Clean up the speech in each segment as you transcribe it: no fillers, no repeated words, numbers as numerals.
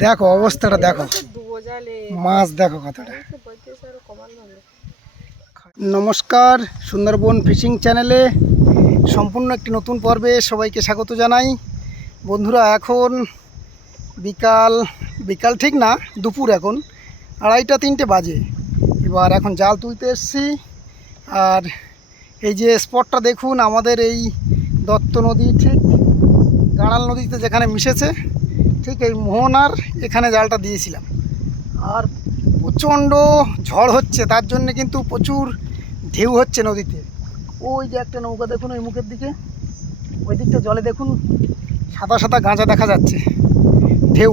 দেখো অবস্থাটা, দেখো মাছ দেখো কতটা। নমস্কার, সুন্দরবন ফিশিং চ্যানেলে সম্পূর্ণ একটি নতুন পর্বে সবাইকে স্বাগত জানাই। বন্ধুরা, এখন বিকাল বিকাল ঠিক না, দুপুর এখন 2:30-3টে বাজে। এবার এখন জাল তুলতে এসেছি। আর এই যে স্পটটা দেখুন, আমাদের এই দত্ত নদী ঠিক গাড়াল নদীতে যেখানে মিশেছে, ঠিক এই মোহনার এখানে জালটা দিয়েছিলাম। আর প্রচণ্ড ঝড় হচ্ছে, তার জন্য কিন্তু প্রচুর ঢেউ হচ্ছে নদীতে। ওই যে একটা নৌকা দেখুন ওই মুখের দিকে, ওই দিকটা জলে দেখুন সাদা সাদা গাঁজা দেখা যাচ্ছে, ঢেউ।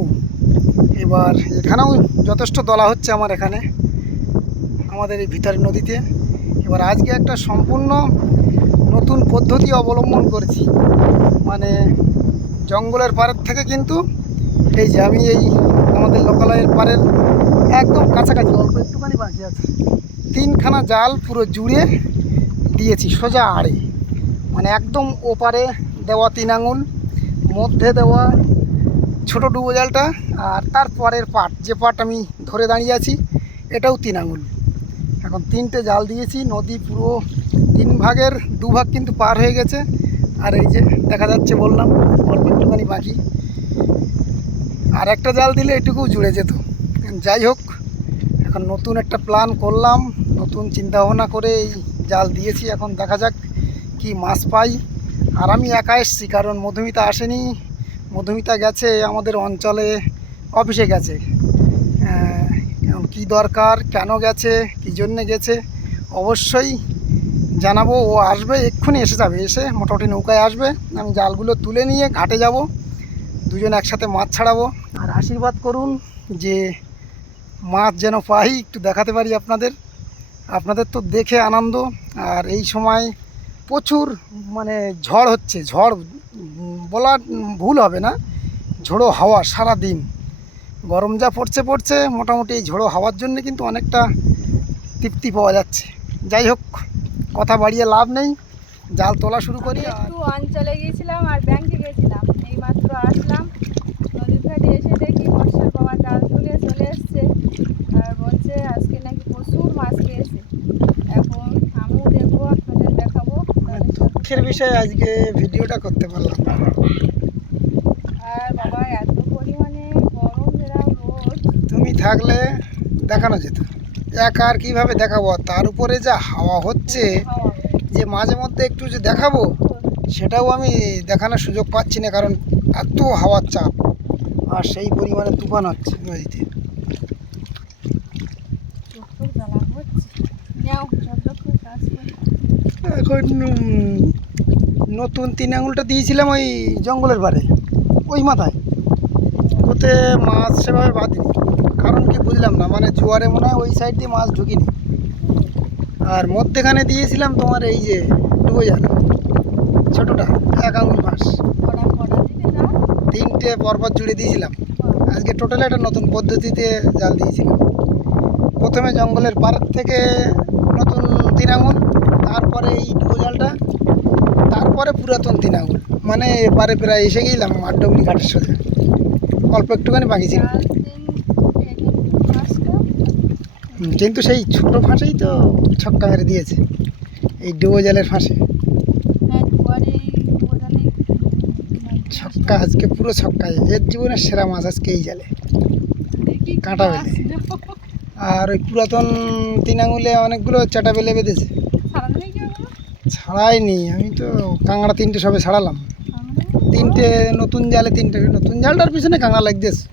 এবার এখানেও যথেষ্ট দলা হচ্ছে আমার এখানে, আমাদের এই ভিতরের নদীতে। এবার আজকে একটা সম্পূর্ণ নতুন পদ্ধতি অবলম্বন করেছি, মানে জঙ্গলের পাড়ের থেকে কিন্তু এই যে আমি এই আমাদের লোকালয়ের পাড়ের একদম কাছাকাছি, অল্প একটুখানি বাকি আছে, 3খানা জাল পুরো জুড়ে দিয়েছি সোজা আড়ে, মানে একদম ওপারে দেওয়া 3 আঙুল, মধ্যে দেওয়া ছোটো ডুবো জালটা, আর তার পরের পাট, যে পাট আমি ধরে দাঁড়িয়ে আছি, এটাও 3 আঙুল। এখন 3টে জাল দিয়েছি। নদী পুরো 3 ভাগের 2 ভাগ কিন্তু পার হয়ে গেছে। আর এই যে দেখা যাচ্ছে, বললাম অল্প একটুখানি বাকি, আর একটা জাল দিলে এটুকু জুড়ে যেত। যাই হোক, এখন নতুন একটা প্ল্যান করলাম, নতুন চিন্তাভাবনা করে এই জাল দিয়েছি। এখন দেখা যাক কি মাছ পাই। আর আমি একা এসেছি, কারণ মধুমিতা আসেনি। মধুমিতা গেছে আমাদের অঞ্চলে, অফিসে গেছে। কি দরকার, কেন গেছে, কী জন্যে গেছে অবশ্যই জানাবো। ও আসবে, এক্ষুনি এসে যাবে, এসে মোটামুটি নৌকায় আসবে। আমি জালগুলো তুলে নিয়ে ঘাটে যাব, দুজন একসাথে মাছ ছাড়াবো। আর আশীর্বাদ করুন যে মাছ যেন পাই, একটু দেখাতে পারি আপনাদের। আপনাদের তো দেখে আনন্দ। আর এই সময় প্রচুর মানে ঝড় হচ্ছে, ঝড় বলা ভুল হবে না, ঝোড়ো হাওয়া সারা দিন। গরম যা পড়ছে মোটামুটি এই ঝোড়ো হাওয়ার জন্য কিন্তু অনেকটা তৃপ্তি পাওয়া যাচ্ছে। যাই হোক, কথা বাড়িয়ে লাভ নেই, জাল তোলা শুরু করি। একটু অঞ্চলে গিয়েছিলাম আর ব্যাংকে গেছিলাম, এইমাত্র আসলাম। নদীর ঘাটে এসে দেখি বর্ষার বাবা জাল তুলে চলে এসছে, আর বলছে আজকে নাকি প্রচুর মাছ পেয়েছে। এখন আমিও দেখবো, আপনাদের দেখাবো। দুঃখের বিষয়ে আজকে ভিডিওটা করতে পারলাম। আর বাবা এত পরিমাণে গরম, এরা রোদ, তুমি থাকলে দেখানো যেত, একা আর কীভাবে দেখাবো। তার উপরে যা হাওয়া হচ্ছে, যে মাঝে মধ্যে একটু যে দেখাবো, সেটাও আমি দেখানোর সুযোগ পাচ্ছি না, কারণ এত হাওয়ার চাপ আর সেই পরিমাণে তুফান হচ্ছে নদীতে। এখন নতুন 3 আঙুলটা দিয়েছিলাম ওই জঙ্গলের পাড়ে, ওই মাথায়, ওতে মাছ সেভাবে বাঁধিনি। কারণ কি বুঝলাম না, মানে জোয়ারে মনে হয় ওই সাইড দিয়ে মাছ ঢুকিনি। আর মধ্যেখানে দিয়েছিলাম তোমার এই যে ডুবো জাল, ছোটোটা 1 আঙুল ফাঁস, 3টে পরপর জুড়ে দিয়েছিলাম। আজকে টোটাল একটা নতুন পদ্ধতিতে জাল দিয়েছিলাম। প্রথমে জঙ্গলের পাড়ের থেকে নতুন 3 আঙুল, তারপরে এই ডুবো জালটা, তারপরে পুরাতন 3 আঙুল, মানে এপারে প্রায় এসে গেলাম আড্ডবুড়ি ঘাটের সাথে, অল্প একটুখানি বাকি ছিল। কিন্তু সেই ছোটো ফাঁসেই তো ছক্কা মেরে দিয়েছে, এই ডুবো জালের ফাঁসে ছক্কা। আজকে পুরো ছক্কায়, এর জীবনের সেরা মাছ আজকে এই জালে, কাঁটা বেলে। আর ওই পুরাতন 3 আঙুলে অনেকগুলো চাটা বেলে বেঁধেছে। ছাড়াইনি আমি তো, কাঁকড়া 3টে সবে ছাড়ালাম। 3টে নতুন জালে, 3টে নতুন জালটার পিছনে কাঁকড়া লাগতেছে।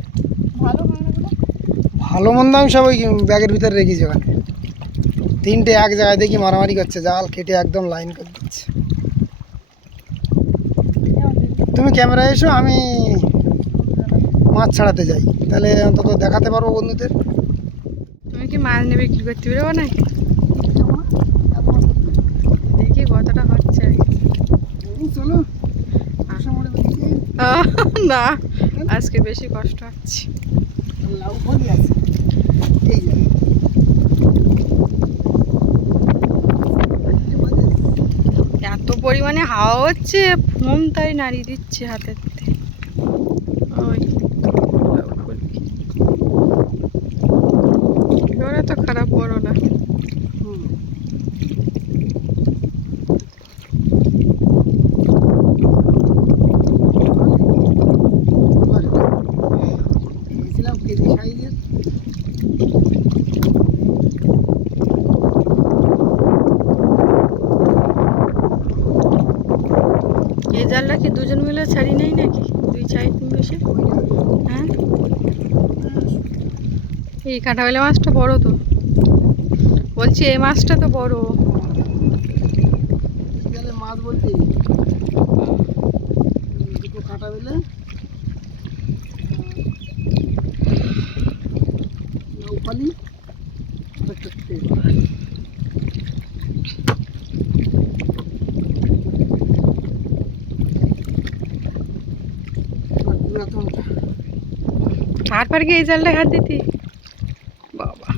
ভালো মন্দ আমি সব ওই ব্যাগের ভিতরে রেখেছি ওখানে। 3টে এক জায়গায় দেখি মারামারি করছে, জাল কেটে একদম লাইন করে দিচ্ছে। তুমি ক্যামেরায় এসো, আমি মাছ ছাড়াতে যাই, তাহলে অন্তত দেখাতে পারবো বন্ধুদের। তুমি কি মাছ নিয়ে বিক্রি করতে পারবো না? দেখি কতটা হচ্ছে। চলো না, আজকে বেশি কষ্ট হচ্ছে। এত পরিমাণে হাওয়া হচ্ছে, ফোন তাই নাড়িয়ে দিচ্ছে হাতের। ওই বেশি। হ্যাঁ, এই কাঁটাবেলে মাছটা বড় তো, বলছি এই মাছটা তো বড়। বিকালে মাছ বলতে দুটো কাঁটা বেলে নৌকালি আর একটা তেল। পুরাতনটা তারপর কি এই জালটা হাত দিতি? বাবা,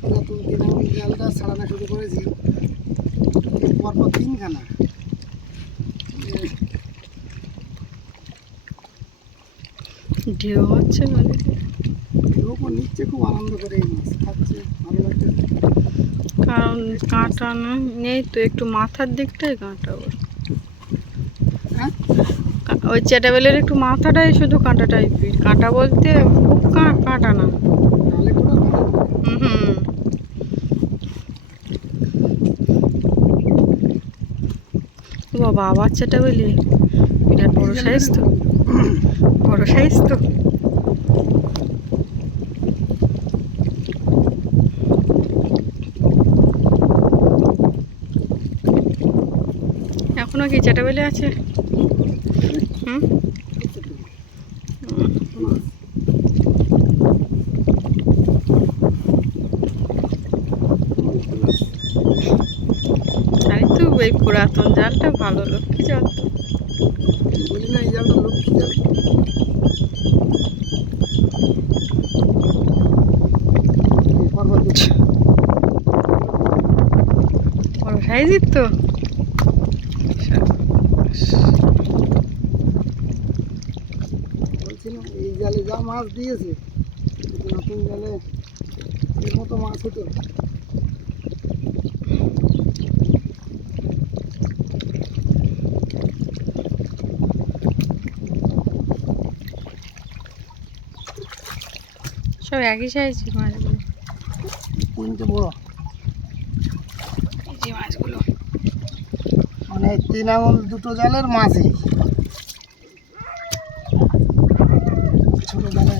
পুরাতন দিন আমি জালটা ছাড়ানো শুরু করেছি, এর পরপর তিনখানা। ঢেউ হচ্ছে নদীতে, লোকও নিচ্ছে খুব আনন্দ করে, এই মাছ খাচ্ছে, ভালো লাগছে। কারণ কাঁটা নেই তো, একটু মাথার দিকটাই কাঁটা ওর। হ্যাঁ, ওই চেটাবেলের একটু মাথাটাই শুধু কাঁটা টাইপের, কাঁটা বলতে খুব কাঁটা না। তাহলে পুরো হুম হুম। বাবা, আবার চেটাবেলি বিরাট বড় সাইজ তো, বড় সাইজ তো। এখনো কি চেটাবেলি আছে? হুম, মাছ। তাই তো এই পুরাতন জালটা ভালো, লক্ষ্মী জাল তো। বলি না, এই জালটা লক্ষ্মী জাল। পরপর দুটো। বড় সাইজের তো। বলছি না, এই জালে যা মাছ দিয়েছে, যদি নতুন জালে এর মতো মাছ হতো। সব একই সাইজের মাছগুলো, কোনটা বড়? এই যে মাছগুলো। মানে এই 3 আঙুল দুটো জালের মাছই ছোট জালে।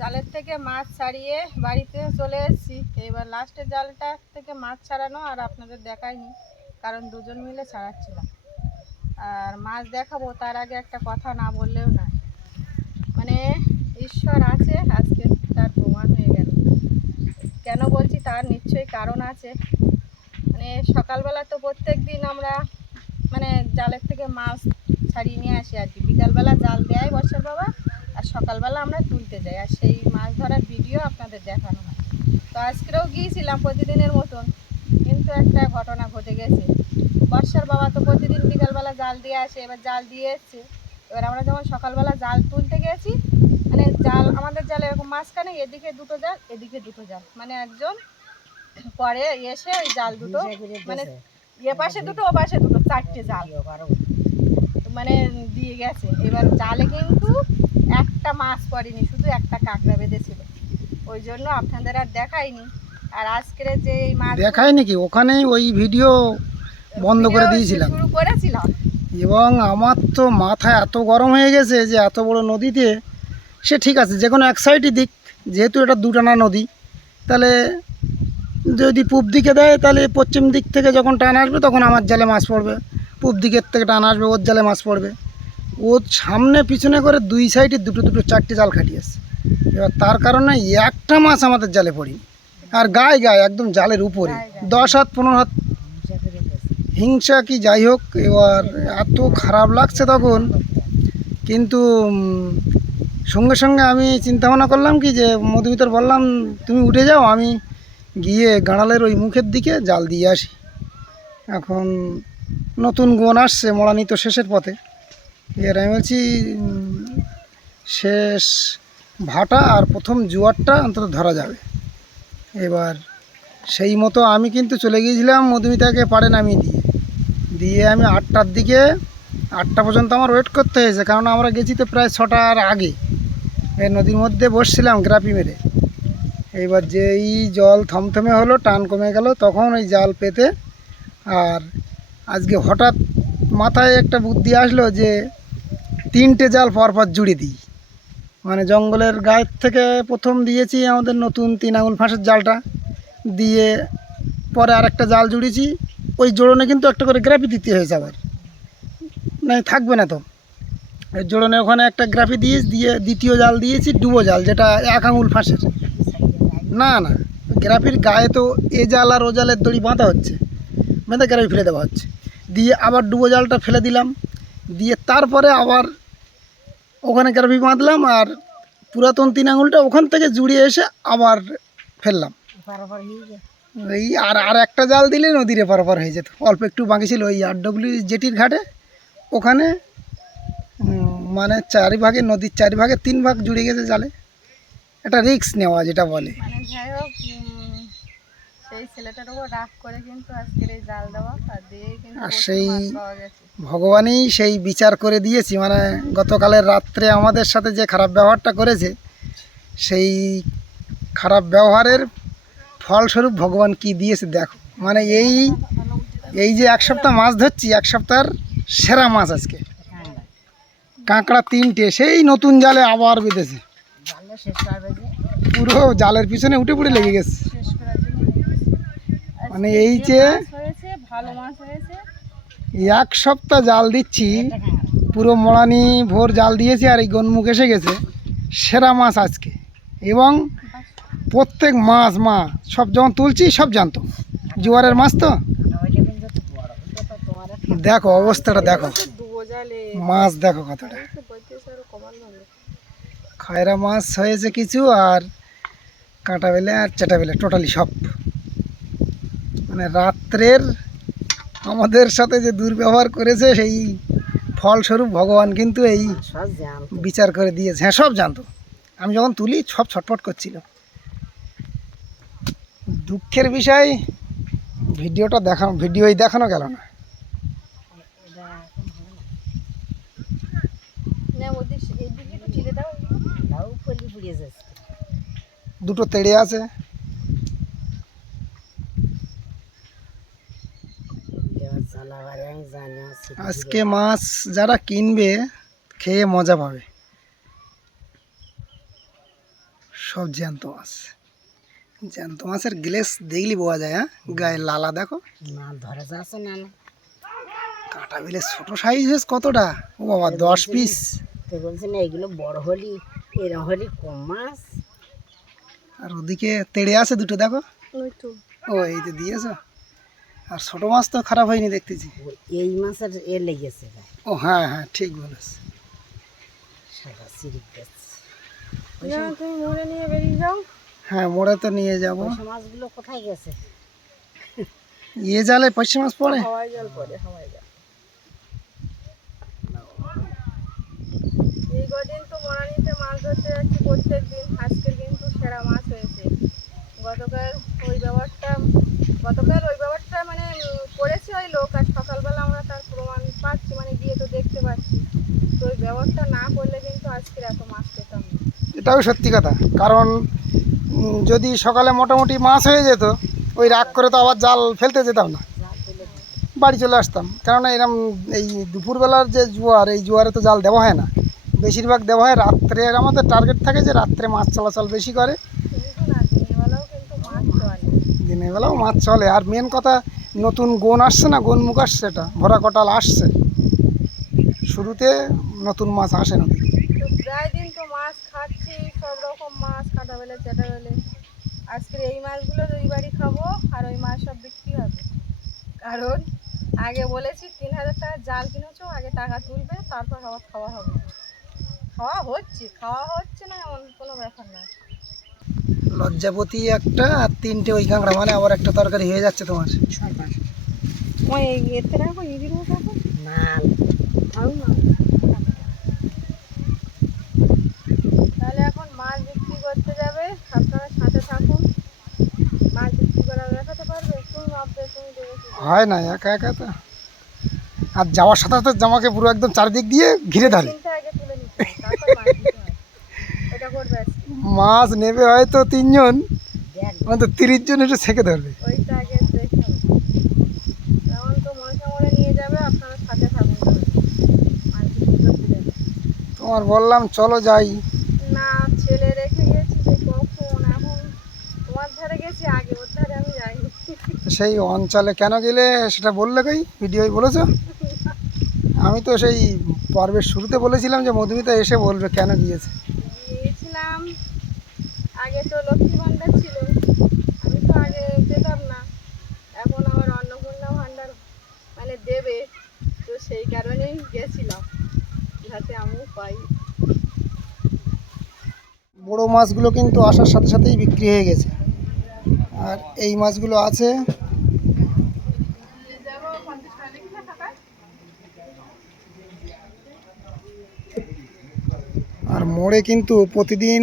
জালের থেকে মাছ ছাড়িয়ে বাড়িতে চলে এসেছি। এবার লাস্টের জালটা থেকে মাছ ছাড়ানো আর আপনাদের দেখাইনি, কারণ দুজন মিলে ছাড়াচ্ছিলাম। আর মাছ দেখাবো তার আগে একটা কথা না বললেও না, মানে ঈশ্বর আছে, আজকে তার প্রমাণ হয়ে গেল। কেন বলছি তার নিশ্চয়ই কারণ আছে। মানে সকালবেলা তো প্রত্যেক দিন আমরা মানে জালের থেকে মাছ ছাড়িয়ে নিয়ে আসি আর কি। বিকালবেলা জাল দেয় বর্ষার বাবা, আর সকালবেলা আমরা তুলতে যাই, আর সেই মাছ ধরার ভিডিও আপনাদের দেখানো হয়। তো আজকেও গিয়েছিলাম প্রতিদিনের মতন, কিন্তু একটা ঘটনা ঘটে গেছে। বর্ষার বাবা তো প্রতিদিন বিকালবেলা জাল দিয়ে আসে, এবার জাল দিয়ে এসছে। এবার আমরা যখন সকালবেলা জাল তুলতে গেছি, মানে জাল আমাদের জালে এরকম মাঝখানে এদিকে দুটো জাল এদিকে দুটো জাল, মানে একজন পরে এসে ওই জাল দুটো মানে এ পাশে দুটো ও পাশে দুটো 4টে জাল মানে দিয়ে গেছে। এবার জালে কিন্তু একটা মাছ পড়েনি, শুধু একটা কাঁকড়া বেঁধেছিল, ওই জন্য আপনাদের আর দেখাইনি। আর আজকের যে এই মাছ দেখায় নাকি, ওখানেই ওই ভিডিও বন্ধ করে দিয়েছিলাম। শুরু করেছিলাম, এবং আমার তো মাথা এত গরম হয়ে গেছে যে এত বড় নদীতে, সে ঠিক আছে যে কোনো এক সাইডই দিক, যেহেতু এটা দুটানা নদী, তাহলে যদি পূব দিকে দেয় তাহলে পশ্চিম দিক থেকে যখন টান আসবে তখন আমার জালে মাছ পড়বে, পূব দিকের থেকে টান আসবে ওর জালে মাছ পড়বে। ওর সামনে পিছনে করে দুই সাইডে দুটো দুটো 4টে জাল খাটিয়েছে। এবার তার কারণে একটা মাছ আমাদের জালে পড়েনি, আর গায়ে গায়ে একদম জালের উপরে 10 হাত 15 হাত হিংসা কি যাই হোক। এবার এত খারাপ লাগছে তখন, কিন্তু সঙ্গে সঙ্গে আমি চিন্তা ভাবনা করলাম কি যে মধুমিতার বললাম তুমি উঠে যাও, আমি গিয়ে গাঁড়ালের ওই মুখের দিকে জাল দিয়ে আসি। এখন নতুন গোন আসছে, মড়ানি তো শেষের পথে। এর আমি বলছি শেষ ভাটা আর প্রথম জোয়ারটা অন্তত ধরা যাবে। এবার সেই মতো আমি কিন্তু চলে গিয়েছিলাম মধুমিতাকে পাড়ে নামিয়ে দিয়ে আমি 8টার দিকে 8টা পর্যন্ত আমার ওয়েট করতে হয়েছে, কারণ আমরা গেছি তো প্রায় 6টার আগে। এই নদীর মধ্যে বসছিলাম গ্রাপি মেরে। এইবার যেই জল থমথমে হলো, টান কমে গেল, তখন ওই জাল পেতে, আর আজকে হঠাৎ মাথায় একটা বুদ্ধি আসলো যে 3টে জাল পরপর জুড়ে দিই। মানে জঙ্গলের গায়ের থেকে প্রথম দিয়েছি আমাদের নতুন 3 আঙুল ফাঁসের জালটা, দিয়ে পরে আরেকটা জাল জুড়েছি। ওই জোড়নে কিন্তু একটা করে গ্রাফি দিতে হয়েছে, আবার নাই থাকবে না তো। ওই জোড়নে ওখানে একটা গ্রাফি দিয়ে দ্বিতীয় জাল দিয়েছি, ডুবো জাল, যেটা 1 আঙুল ফাঁসের। না না, গ্রাফির গায়ে তো এ জাল আর ও জালের দড়ি বাঁধা হচ্ছে, বেঁধে গ্রাফি ফেলে দেওয়া হচ্ছে, দিয়ে আবার ডুবো জালটা ফেলে দিলাম, দিয়ে তারপরে আবার ওখানে গ্রাফি বাঁধলাম, আর পুরাতন 3 আঙুলটা ওখান থেকে জুড়িয়ে এসে আবার ফেললাম। এই আর একটা জাল দিলে নদীরে পারাপার হয়ে যেত। অল্প একটু বাকি ছিল ওই RW জেটির ঘাটে, ওখানে মানে 4 ভাগে, নদীর 4 ভাগে 3 ভাগ জুড়ে গেছে জালে। এটা রিস্ক নেওয়া যেটা বলে। মানে যাই হোক, সেই ছেলেটার উপর রাগ করে কিন্তু আজকের এই জাল দেওয়া আর দিয়েই কিন্তু আর প্রচুর সেই মাছ পাওয়া গেছে। ভগবানই সেই বিচার করে দিয়েছি, মানে গতকালের রাত্রে আমাদের সাথে যে খারাপ ব্যবহারটা করেছে, সেই খারাপ ব্যবহারের ফলস্বরূপ ভগবান কি দিয়েছে দেখো। মানে এই যে 1 সপ্তাহ মাছ ধরছি, 1 সপ্তাহের সেরা মাছ আজকে। কাঁকড়া 3টে সেই নতুন জালে আবার বেঁধেছে, পুরো জালের পিছনে উঠে পড়ে লেগে গেছে। শেষ করার জন্য লেগেছে। মানে আজকে এই যে যে মাছ হয়েছে, ভালো মাছ হয়েছে। 1 সপ্তাহ জাল দিচ্ছি, পুরো মড়ানি ভোর জাল দিয়েছি, আর এই গনমুখ এসে গেছে। সেরা মাছ আজকে, এবং প্রত্যেক মাছ সব যখন তুলছি সব জানতো, জোয়ারের মাছ তো। দেখো অবস্থাটা দেখো, ডুবো জালে মাছ দেখো কতটা। খায়রা মাছ হয়েছে কিছু, আর কাঁটা বেলে আর চেটা বেলে টোটালি সব। মানে রাত্রের আমাদের সাথে যে দুর্ব্যবহার করেছে, সেই ফলস্বরূপ ভগবান কিন্তু এই বিচার করে দিয়েছে। হ্যাঁ, সব জানতো। আমি যখন তুলি সব ছটফট করছিল। দুঃখের বিষয়, ভিডিওই দেখানো গেল না। দুটো তেড়ে আছে, আজকে মাছ যারা কিনবে খেয়ে মজা পাবে। সব জ্যান্ত মাছ, জ্যান্ত মাছের গ্লেস দেখলি বোঝা যায়। হ্যাঁ, গায়ে লালা দেখো, ধরে যাচ্ছে না। কাঁটা বিলে ছোট সাইজ হয়েছে কতটা, ও বাবা 10 পিস। তো বলছি না, এগুলো বড় হলি এরকম হলি কম মাছ। আর ওদিকে তেড়ে আছে দুটো দেখো, ও এই যে দিয়েছো। আর ছোট মাছ তো খারাপ হয়নি দেখতেছি। এই মাছের লেগেছে। ও হ্যাঁ হ্যাঁ, ঠিক বলেছ। সাদা সিরিপ গাছ। তুমি মোড়ে নিয়ে বেরিয়ে যাও। হ্যাঁ, মোড়ে তো নিয়ে যাবো। মাছগুলো কোথায় গেছে? জালে পয়সা মাছ পড়ে, হাওয়াই জল পড়ে, হাওয়াই জল। এই কদিন তো মরানিতে মাছ ধরতে যাচ্ছি প্রত্যেক দিন। আজকে কিন্তু সেরা মাছ হয়েছে। গতকাল ওই ব্যাপারটা মানে করেছে ওই লোক, আর সকালবেলা আমরা তার প্রমাণ পাচ্ছি, মানে গিয়ে তো দেখতে পাচ্ছি। তো ওই ব্যবহারটা না করলে কিন্তু আজকের এত মাছ পেতাম না। এটাও সত্যি কথা। কারণ যদি সকালে মোটামুটি মাছ হয়ে যেত, ওই রাগ করে তো আবার জাল ফেলতে যেতাম না, বাড়ি চলে আসতাম। কেননা এরকম এই দুপুরবেলার যে জোয়ার, এই জোয়ারে তো জাল দেওয়া হয় না, বেশিরভাগ দেওয়া হয় রাত্রে। আমাদের টার্গেট থাকে যে রাত্রে মাছ চলাচল বেশি করে, কিন্তু না, দিনের বেলাও কিন্তু মাছ চলে। দিনের বেলাও মাছ চলে। আর মেন কথা, নতুন গোন আসছে না, গোন মুখ আসছে, এটা ভরা কটাল আসছে। শুরুতে নতুন মাছ আসে নদী। তো প্রায় দিন তো মাছ খাচ্ছি, সব রকম মাছ, কাঁটা বেলে, চেটা বেলে। আজকের এই মাছগুলো দুই বাড়ি খাবো, আর ওই মাছ সব বিক্রি হবে। কারণ আগে বলেছি 3000 টাকা জাল কিনেছো, আগে টাকা তুলবে, তারপর আবার খাওয়া হবে। খাওয়া হচ্ছে না এমন কোনো ব্যাপার না। লজ্জাপতি একটা, আর 3টে ওই কাঁকড়া, মানে আবার একটা তরকারি হয়ে যাচ্ছে তোমার। ওই এতে রাখো, ইদির মতো রাখো। মাল তাহলে এখন মাছ বিক্রি করতে যাবে, আপনারা সাথে থাকুন। হয় না একা একা তো। আর যাওয়ার সাথে সাথে জামাকে পুরো একদম চারিদিক দিয়ে ঘিরে ধরে। তিনটা আগে তুলে নিতে হয়, তারপর মাছ দিতে হয়। এটা করবে আজকে। মাছ নেবে হয়তো 3 জন, দেখ অন্তত 30 জন এসে ছেঁকে ধরবে। ওইটা আগে দেখতে হবে। যেমন তো মনসা মোড়ে নিয়ে যাবে, আপনারা সাথে থাকুন তাহলে। মাছ বিক্রি করতে যাবে। তোমার বললাম চলো যাই। না, ছেলে রেখে গেছি যে কখন, এখন তোমার ধারে গেছি আগে, ওর ধারে আমি যাইনি। তো সেই অঞ্চলে কেন গেলে সেটা বললে কই, ভিডিওয় বলেছো? আমি তো সেই পর্বের শুরুতে বলেছিলাম যে মধুমিতা এসে বলবে কেন গিয়েছে। গিয়েছিলাম, আগে তো লক্ষ্মী ভাণ্ডার ছিল, আমি তো আগে পেতাম না, এখন আবার অন্নপূর্ণা ভাণ্ডার মানে দেবে, তো সেই কারণেই গেছিলাম যাতে আমিও পাই। বড় মাছগুলো কিন্তু আসার সাথে সাথেই বিক্রি হয়ে গেছে, আর এই মাছগুলো আছে। আর মোড়ে কিন্তু প্রতিদিন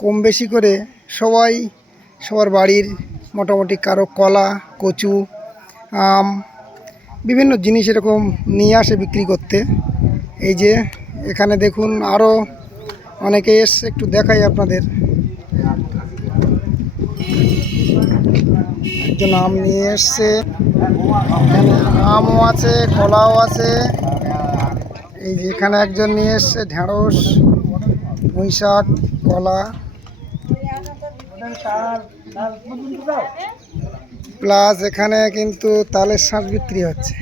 কম বেশি করে সবাই সবার বাড়ির মোটামুটি কারো কলা, কচু, আম, বিভিন্ন জিনিস এরকম নিয়ে আসে বিক্রি করতে। এই যে এখানে দেখুন আরও অনেকে এসে, একটু দেখাই আপনাদের। একজন আম নিয়ে এসছে, এখানে আমও আছে, কলাও আছে। এই যে এখানে একজন নিয়ে এসছে ঢেঁড়স, পুঁই শাক, কলা, প্লাস এখানে কিন্তু তালের শাঁস বিক্রি হচ্ছে।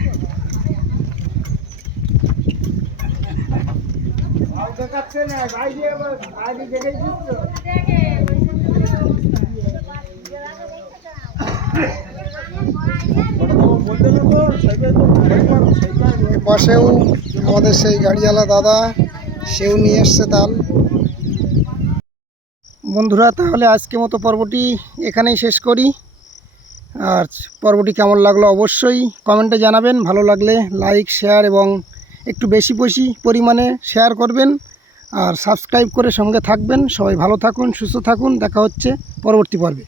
পাশেও আমাদের সেই গাড়িওয়ালা দাদা, সেও নিয়ে এসছে তাল। বন্ধুরা, তাহলে আজকে মতো পর্বটি এখানেই শেষ করি। আর পর্বটি কেমন লাগলো অবশ্যই কমেন্টে জানাবেন। ভালো লাগলে লাইক, শেয়ার এবং একটু বেশি বেশি পরিমাণে শেয়ার করবেন। আর সাবস্ক্রাইব করে সঙ্গে থাকবেন। সবাই ভালো থাকুন, সুস্থ থাকুন। দেখা হচ্ছে পরবর্তী পর্বে।